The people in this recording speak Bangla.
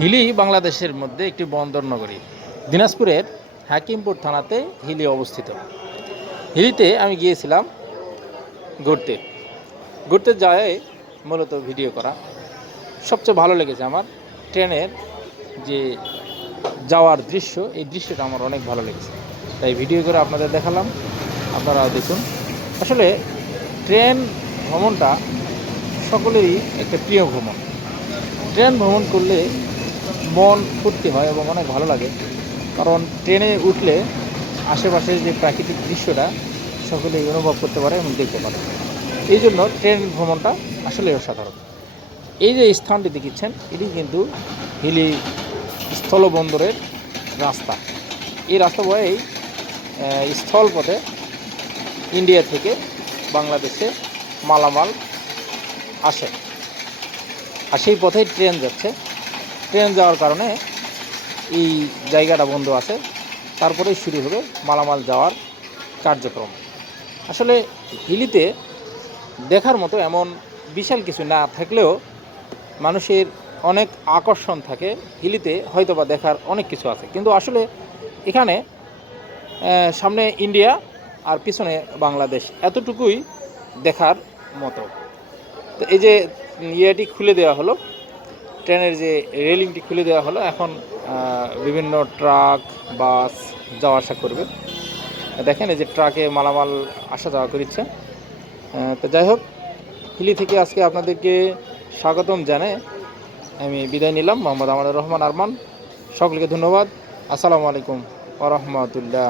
হিলি বাংলাদেশের মধ্যে একটি বন্দর নগরী। দিনাজপুরের হাকিমপুর থানাতে হিলি অবস্থিত। হিলিতে আমি গিয়েছিলাম ঘুরতে। ঘুরতে যায় মূলত ভিডিও করা। সবচেয়ে ভালো লেগেছে আমার ট্রেনের যে যাওয়ার দৃশ্য, এই দৃশ্যটা আমার অনেক ভালো লেগেছে। তাই ভিডিও করে আপনাদের দেখালাম। আপনারা দেখুন। আসলে ট্রেন ভ্রমণটা সকলেরই একটা প্রিয় ভ্রমণ। ট্রেন ভ্রমণ করলে মন ফুর্তি হয় এবং অনেক ভালো লাগে। কারণ ট্রেনে উঠলে আশেপাশের যে প্রাকৃতিক দৃশ্যটা সকলেই অনুভব করতে পারে এবং দেখতে পারে। এই জন্য ট্রেন ভ্রমণটা আসলে অসাধারণ। এই যে স্থানটি দেখিচ্ছেন, এটি কিন্তু হিলি স্থলবন্দরের রাস্তা। এই রাস্তা বয়েই স্থলপথে ইন্ডিয়া থেকে বাংলাদেশে মালামাল আসে। আর সেই পথেই ট্রেন যাচ্ছে। ট্রেন যাওয়ার কারণে এই জায়গাটা বন্ধ আছে। তারপরেই শুরু হবে মালামাল যাওয়ার কার্যক্রম। আসলে হিলিতে দেখার মতো এমন বিশাল কিছু না থাকলেও মানুষের অনেক আকর্ষণ থাকে। হিলিতে হয়তোবা দেখার অনেক কিছু আছে। কিন্তু আসলে এখানে সামনে ইন্ডিয়া আর পিছনে বাংলাদেশ এতটুকুই দেখার মতো। তো এই যে ইয়েটি খুলে দেওয়া হলো ট্রেনের যে রেলিংটি খুলে দেওয়া হলো, এখন বিভিন্ন ট্রাক, বাস যাওয়া আসা করবে। দেখেন এই যে ট্রাকে মালামাল আসা যাওয়া করিচ্ছে। তো যাই হোক, হিলি থেকে আজকে আপনাদেরকে স্বাগতম জানাই। আমি বিদায় নিলাম, মোহাম্মদ আমাদের রহমান আরমান। সকলকে ধন্যবাদ। আসসালামু আলাইকুম ওরহমতুল্লাহ